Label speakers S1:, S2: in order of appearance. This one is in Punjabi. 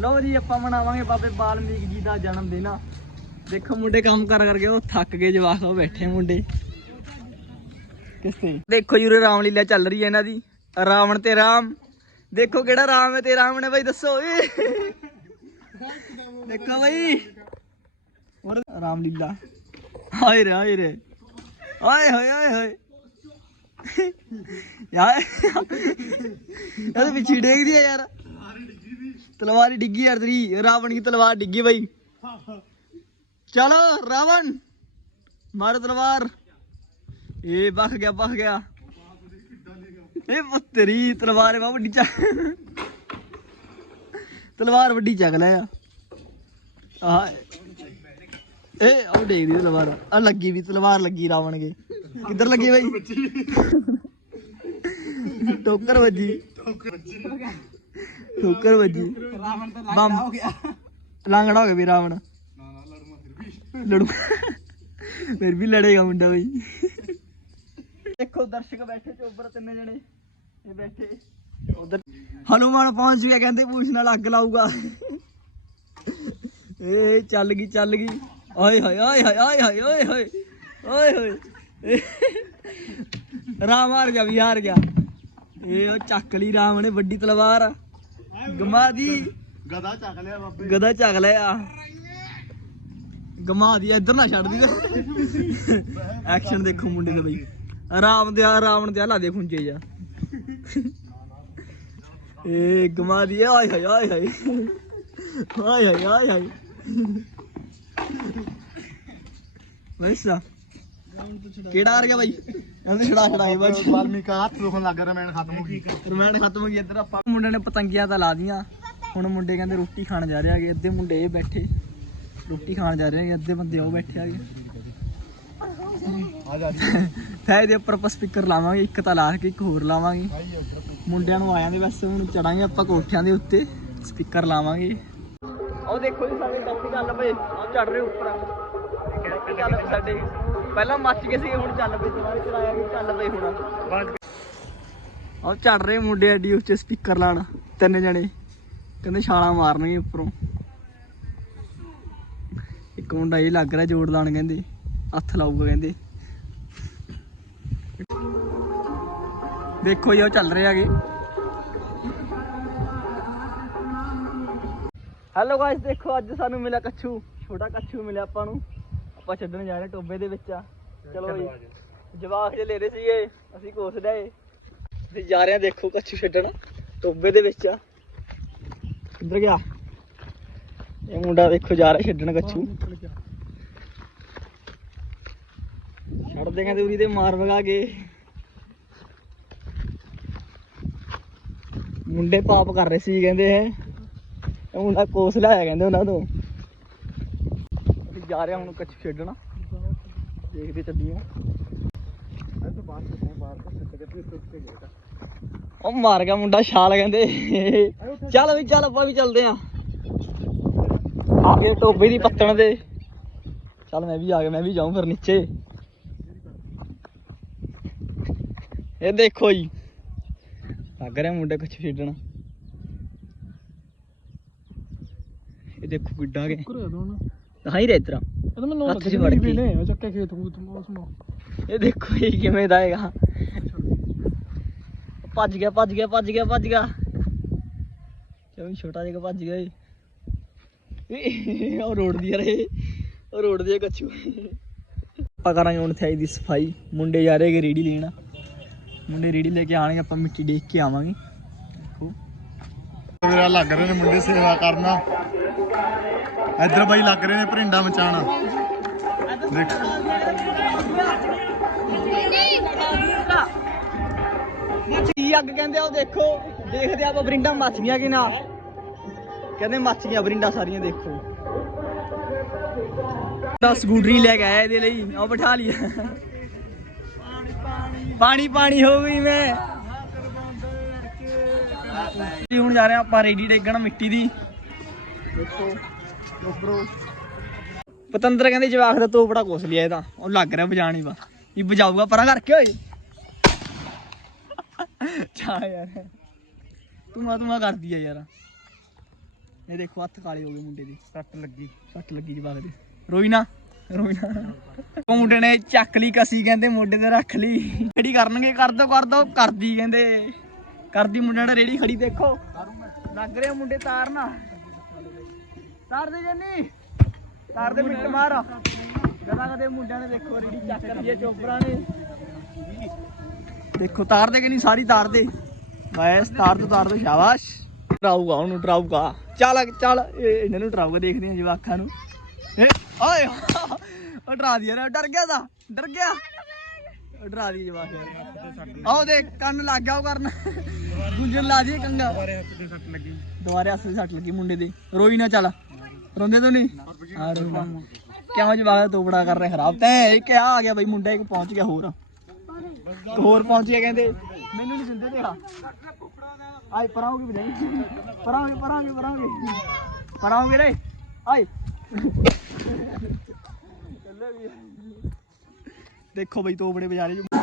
S1: ਲਓ ਜੀ, ਆਪਾਂ ਮਨਾਵਾਂਗੇ ਬਾਬੇ ਬਾਲਮੀਕ ਜੀ ਦਾ ਜਨਮ ਦਿਨ। ਦੇਖੋ ਮੁੰਡੇ ਕੰਮ ਕਰ ਕਰਕੇ, ਉਹ ਥੱਕ ਗਏ ਜਵਾਕ, ਉਹ ਬੈਠੇ ਮੁੰਡੇ। ਕਿਸਤੇ ਦੇਖੋ ਜੀ, ਉਰੇ ਰਾਮਲੀਲਾ ਚੱਲ ਰਹੀ ਹੈ ਇਹਨਾਂ ਦੀ। ਰਾਵਣ ਤੇ ਰਾਮ। ਦੇਖੋ ਕਿਹੜਾ ਰਾਮ ਹੈ ਤੇ ਰਾਵਣ ਹੈ, ਬਾਈ ਦੱਸੋ। ਦੇਖੋ ਬਾਈ। ਹੋਰ ਰਾਮਲੀਲਾ। ਹਾਏ ਰੇ ਹਾਏ ਰੇ। ਹਾਏ ਹਾਏ ਹਾਏ ਹਾਏ। ਯਾਰ ਇਹਦੇ ਪਿੱਛੇ ਡੇਗਦੀ ਆ ਯਾਰ। ਤਲਵਾਰ ਹੀ ਡਿੱਗੀ ਯਾਰ ਤੇਰੀ ਰਾਵਣ ਦੀ ਤਲਵਾਰ ਡਿੱਗੀ ਬਾਈ। ਚਲੋ ਰਾਵਣ ਮਾਰ ਤਲਵਾਰ। ਇਹ ਬਖ ਗਿਆ ਬਖ ਗਿਆ। ਇਹ ਪੁੱਤਰੀ ਤਲਵਾਰ ਬਾ ਵੱਡੀ ਚੱਕ। ਤਲਵਾਰ ਵੱਡੀ ਚੱਕ ਲੈ ਆ। ਆਹ ਇਹ ਉਹ ਦੇਖਦੀ ਤਲਵਾਰ। ਆ ਲੱਗੀ ਵੀ ਤਲਵਾਰ ਲੱਗੀ ਰਾਵਣ ਕੇ ਕਿੱਧਰ ਲੱਗੀ ਬਾਈ? ਟੋਕਰ ਵੱਜੀ। ਠੋਕਰ ਵੱਜੀ।
S2: ਰਾਵਣ ਤਾਂ
S1: ਬੰਮ।
S2: ਹੋ ਗਿਆ।
S1: ਲਾਂਗੜਾ ਹੋ ਗਿਆ ਵੀ ਰਾਵਣ। ਲੜੂ ਫਿਰ ਵੀ ਲੜੇਗਾ ਮੁੰਡਾ ਬਈ ਦੇਖੋ ਦਰਸ਼ਕ ਬੈਠੇ ਚੋਬਰ ਤਿੰਨੇ ਜਣੇ। ਇਹ ਬੈਠੇ। ਉਧਰ ਹਨੂਮਾਨ ਪਹੁੰਚ ਗਿਆ ਕਹਿੰਦੇ ਪੂਛ ਨਾਲ ਅੱਗ ਲਾਊਗਾ। ਏ ਚੱਲ ਗਈ ਚੱਲ ਗਈ। ਓਏ ਹੋਏ ਓਏ ਹੋਏ ਓਏ ਹੋਏ ਓਏ ਹੋਏ ਓਏ ਹੋਏ। ਰਾਮ ਹਾਰ ਗਿਆ ਵੀ ਹਾਰ ਗਿਆ। ਇਹ ਉਹ ਚੱਕ ਲਈ ਰਾਮ ਨੇ ਵੱਡੀ ਤਲਵਾਰ ਗਮਾ ਦੀ।
S2: ਗਦਾ ਚੱਕ ਲਿਆ ਬਾਬੇ।
S1: ਗਦਾ ਚੱਕ ਲਿਆ। ਗਮਾ ਦੀ ਇੱਧਰ ਨਾ ਛੱਡ ਦੀ। ਐਕਸ਼ਨ ਦੇਖੋ ਮੁੰਡੇ ਦੇ ਬਈ। ਰਾਮ ਦੇ ਆ ਰਾਵਣ ਦੇ ਆ ਲਾ ਦੇ ਖੁੰਝੇ ਜਾ ਏ ਗਮਾ ਦੀ ਆਏ ਹਾਏ ਆਏ ਹਾਏ। ਆਏ ਹਾਏ ਆਏ ਹਾਏ। ਵੈਸਾ ਕਿਹੜਾ ਆ ਗਿਆ ਬਾਈ? ਇਹਦੇ ਛੜਾ ਛੜਾਏ ਬਾਈ।
S2: ਵਾਲਮੀਕਾ ਹੱਥ ਦੁਖਣ ਲੱਗ ਰਮੈਣ ਖਤਮ ਹੋ ਗਈ।
S1: ਰਮਾਇਣ ਖਤਮ ਹੋ ਗਈ ਇੱਧਰ ਆਪਾਂ ਮੁੰਡੇ ਨੇ ਪਤੰਗੀਆਂ ਤਾਂ ਲਾ ਦੀਆਂ। ਹੁਣ ਮੁੰਡੇ ਕਹਿੰਦੇ ਰੋਟੀ ਖਾਣ ਜਾ ਰਹੇ ਹੈਗੇ ਅੱਧੇ ਮੁੰਡੇ ਇਹ ਬੈਠੇ। ਰੋਟੀ ਖਾਣ ਜਾ ਰਹੇ ਹੈਗੇ ਅੱਧੇ ਬੰਦੇ ਉਹ ਬੈਠੇ ਹੈਗੇ।
S2: ਆ ਜਾ
S1: ਫੈ ਇਹਦੇ ਉੱਪਰ ਆਪਾਂ ਸਪੀਕਰ ਲਾਵਾਂਗੇ ਇੱਕ ਤਾਂ ਲਾ ਕੇ ਇੱਕ ਹੋਰ ਲਾਵਾਂਗੇ। ਮੁੰਡਿਆਂ ਨੂੰ ਆਇਆਂ ਦੇ ਬਸ ਹੁਣ ਚੜਾਂਗੇ ਆਪਾਂ ਕੋਠਿਆਂ ਦੇ ਉੱਤੇ ਸਪੀਕਰ ਲਾਵਾਂਗੇ। ਉਹ ਦੇਖੋ ਜੀ ਸਾਡੇ ਟੱਪ ਪਏ ਉਹ ਚੜ ਰਹੇ ਉੱਪਰ। ਪਏ ਸਾਡੇ ਪਹਿਲਾਂ ਮੱਚ ਗਏ ਸੀ, ਹੁਣ ਚੱਲ ਪਏ, ਦੁਬਾਰਾ ਚਲਾਇਆ ਕਿ ਚੱਲ ਪਏ ਹੁਣ। ਉਹ ਚੜ ਰਹੇ ਮੁੰਡੇ ਐਡੀ ਉੱਚੇ ਸਪੀਕਰ ਲਾਣ ਤਿੰਨ ਜਣੇ। ਕਹਿੰਦੇ ਛਾਲਾਂ ਮਾਰਨਗੇ ਉੱਪਰੋਂ। ਇੱਕ ਮੁੰਡਾ ਇਹ ਲੱਗ ਰਿਹਾ ਜੋੜ ਲਾਣ ਕਹਿੰਦੇ, ਹੱਥ ਲਾਊਗਾ ਕਹਿੰਦੇ। ਦੇਖੋ ਜੀ ਉਹ ਚੱਲ ਰਹੇ ਹੈਗੇ। ਹੈਲੋ ਗਾਇਸ ਦੇਖੋ ਅੱਜ ਸਾਨੂੰ ਮਿਲਿਆ ਕੱਛੂ, ਛੋਟਾ ਕੱਛੂ ਮਿਲਿਆ ਆਪਾਂ ਨੂੰ। ਆਪਾਂ ਛੱਡਣ ਜਾ ਰਹੇ ਟੋਬੇ ਦੇ ਵਿੱਚ ਆ। ਚਲੋ ਜੀ ਜਵਾਕ ਜੇ ਲੈ ਰਹੇ ਸੀਗੇ ਅਸੀਂ ਕੋਸ ਡਏ ਅਸੀਂ ਜਾ ਰਹੇ ਹਾਂ ਦੇਖੋ ਕੱਛੂ ਛੱਡਣ। ਟੋਬੇ ਦੇ ਵਿੱਚ ਆ। ਕਿੱਧਰ ਗਿਆ? ਇਹ ਮੁੰਡਾ ਦੇਖੋ ਜਾ ਰਿਹਾ ਛੱਡਣ ਕੱਛੂ। ਛੱਡਦੇ ਕਹਿੰਦੇ ਉਰੀ ਤੇ ਮਾਰ ਵਗਾ ਕੇ। ਮੁੰਡੇ ਪਾਪ ਕਰ ਰਹੇ ਸੀ ਕਹਿੰਦੇ ਹੈ ਇਹ ਮੁੰਡਾ ਕੋਸ ਲਾਇਆ ਕਹਿੰਦੇ ਉਹਨਾਂ ਤੋਂ। ਜਾ ਰਿਹਾ ਹੁਣ ਕੱਛੂ ਛੱਡਣ ਦੇਖਦੇ ਚੱਲੀਏ। ਉਹ ਮਾਰ ਗਿਆ ਮੁੰਡਾ ਛਾਲ ਕਹਿੰਦੇ। ਚੱਲ ਵੀ, ਚੱਲ ਆਪਾਂ ਵੀ ਚੱਲਦੇ ਆਂ। ਆ ਗਏ ਟੋਬੇ ਦੀ ਪੱਤਣ ਦੇ ਚੱਲ ਮੈਂ ਵੀ ਆ ਗਿਆ, ਮੈਂ ਵੀ ਜਾਊਂ ਫਿਰ ਨੀਚੇ। ਇਹ ਦੇਖੋ ਜੀ। ਲੱਗ ਰਿਹਾ ਮੁੰਡਾ ਕੁਛ ਛੇਡਣਾ ਇਹ ਦੇਖੋ ਕਿੱਡਾ ਕੇ ਹਾਂ ਹੀ ਰਹਿ ਤਰਾ ਹੱਥ 'ਚ ਵੜ ਗਈ।
S2: ਚੱਕੇ ਖੇਤ ਖੂਤ ਮੌਸਮ
S1: ਇਹ ਦੇਖੋ ਇਹ ਕਿਵੇਂ ਦਾ ਹੈਗਾ। ਭੱਜ ਗਿਆ ਭੱਜ ਗਿਆ ਭੱਜ ਗਿਆ ਭੱਜ ਗਿਆ। ਕਿਉਂ ਛੋਟਾ ਜਿਹਾ ਭੱਜ ਗਿਆ ਇਹ? ਇਹ ਉਹ ਰੋਡ ਦੀ ਰਹੇ ਉਹ ਰੋਡ ਦੀ ਕੱਛੂ ਆਪਾਂ ਕਰਾਂਗੇ ਹੁਣ ਥਾਈ ਦੀ ਸਫ਼ਾਈ। ਮੁੰਡੇ ਜਾ ਰਹੇ ਰੇੜੀ ਲੈਣ। ਮੁੰਡੇ ਰੇੜੀ ਲੈ ਕੇ ਆਣਗੇ ਆਪਾਂ ਮਿੱਟੀ ਦੇਖ ਕੇ ਆਵਾਂਗੇ।
S2: ਮੇਰਾ ਲੱਗ ਰਹੇ ਨੇ ਮੁੰਡੇ ਸੇਵਾ ਕਰਨਾ। ਇੱਧਰ ਬਾਈ ਲੱਗ ਰਹੇ ਨੇ ਭਰਿੰਡਾ ਮਚਾਣਾ ਦੇਖ।
S1: ਕੀ ਅੱਗ ਕਹਿੰਦੇ ਆ ਉਹ ਦੇਖੋ। ਦੇਖਦੇ ਆਪਾਂ ਬਰਿੰਡਾ ਮੱਚ ਗਈਆਂ ਕਿ ਨਾ। ਕਹਿੰਦੇ ਮੱਚ ਗਈਆਂ ਬਰਿੰਡਾ ਸਾਰੀਆਂ ਦੇਖੋ। ਦਾ ਸਕੂਟਰੀ ਲੈ ਕੇ ਆਇਆ ਇਹਦੇ ਲਈ। ਉਹ ਬਿਠਾ ਲਿਆ। ਪਾਣੀ ਪਾਣੀ ਹੋ ਗਈ ਮੈਂ। ਜੀ ਹੁਣ ਜਾ ਰਹੇ ਆਪਾਂ ਰੇਡੀ ਡੇਗਣ ਮਿੱਟੀ ਦੀ। ਦੇਖੋ ਉੱਪਰੋਂ। ਪਤੰਦਰ ਕਹਿੰਦੇ ਜਵਾਕ ਦਾ ਤੋਪੜਾ ਕੋਸ ਲਿਆ ਇਹਦਾ। ਉਹ ਲੱਗ ਰਿਹਾ ਵਜਾਣੀ ਵਾ ਇਹ ਵਜਾਊਗਾ ਪਰਾਂ ਕਰਕੇ ਓਏ। ਚਾ ਯਾਰ। ਤੂੰ ਆ ਤੂੰ ਆ ਕਰਦੀ ਆ ਯਾਰ। ਇਹ ਦੇਖੋ ਹੱਥ ਕਾਲੇ ਹੋ ਗਏ ਮੁੰਡੇ ਦੇ।
S2: ਸੱਟ ਲੱਗੀ।
S1: ਸੱਟ ਲੱਗੀ ਜਵਾਕ ਦੇ। ਰੋਈ ਨਾ ਰੋਈ ਨਾ ਉਹ ਮੁੰਡੇ ਨੇ ਚੱਕ ਲਈ ਕਸੀ ਕਹਿੰਦੇ ਮੋਢੇ ਤੇ ਰੱਖ ਲਈ। ਕਿਹੜੀ ਕਰਨਗੇ ਕਰ ਦੋ ਕਰ ਦੋ ਕਰਦੀ ਕਹਿੰਦੇ। ਕਰਦੀ ਮੁੰਡਿਆਂ ਨੇ ਰੇੜੀ ਖੜੀ ਦੇਖੋ। ਲੱਗ ਰਿਹਾ ਮੁੰਡੇ ਤਾਰਨਾ। ਤਾਰ ਦੇ ਜੰਨੀ ਤਾਰ ਦੇ ਮਿੱਟ ਮਾਰ ਕਦਾ ਕਦੇ ਮੁੰਡਿਆਂ ਨੇ ਦੇਖੋ ਰੇੜੀ ਚੱਕ ਲਈ ਹੈ ਚੋਪਰਾਂ ਨੇ। ਦੇਖੋ ਤਾਰ ਦੇ ਕਿ ਨਹੀਂ ਸਾਰੀ ਤਾਰ ਦੇ ਬਸ ਤਾਰ ਤੋਂ ਤਾਰ ਤੋਂ ਸ਼ਾਬਾਸ਼। ਡਰਾਊਗਾ ਉਹਨੂੰ ਡਰਾਊਗਾ। ਚੱਲ ਚੱਲ ਇਹ ਇਹਨਾਂ ਨੂੰ ਡਰਾਊਗਾ ਦੇਖਦੇ ਆ ਜਵਾਖਾਂ ਨੂੰ। ਏ ਓਏ ਉਹ ਡਰਾ ਦਿਆ ਡਰ ਗਿਆ ਦਾ ਡਰ ਗਿਆ। ਡਰਾ ਦੀ ਜਵਾਖ ਆਓ ਦੇਖ, ਕੰਨ ਲੱਗ ਗਿਆ ਉਹ ਕਰਨ। ਗੁੰਜਨ ਲਾ ਦੀ ਕੰਗਾ।
S2: ਹੱਥ ਤੇ ਸੱਟ ਲੱਗੀ
S1: ਦੁਬਾਰੇ ਹੱਥ ਤੇ ਸੱਟ ਲੱਗੀ ਮੁੰਡੇ ਦੇ। ਰੋਈ ਨਾ ਚੱਲ। ਰੋਂਦੇ ਤੂੰ ਨਹੀਂ। ਆ ਰੋਈ ਨਾ। ਕਿਉਂ ਜਵਾਬ ਤੋਬੜਾ ਕਰ ਰਿਹਾ ਖਰਾਬ? ਤੇ ਇਹ ਕਿਆ ਆ ਗਿਆ ਬਈ, ਮੁੰਡਾ ਇੱਕ ਪਹੁੰਚ ਗਿਆ ਹੋਰ। ਹੋਰ ਪਹੁੰਚ ਗਿਆ ਕਹਿੰਦੇ, ਮੈਨੂੰ ਨਹੀਂ ਦਿੰਦੇ ਦੇਖਾ ਆਏ ਪਰਾਓਗੇ ਵੀ ਨਹੀਂ। ਪਰਾਓਗੇ ਪਰਾਓਗੇ ਪਰਾਓਗੇ ਪਰਾਓਗੇ ਰੇ। ਆਏ। ਦੇਖੋ ਬਈ ਤੋਬੜੇ ਬਾਜ਼ਾਰੇ ਚ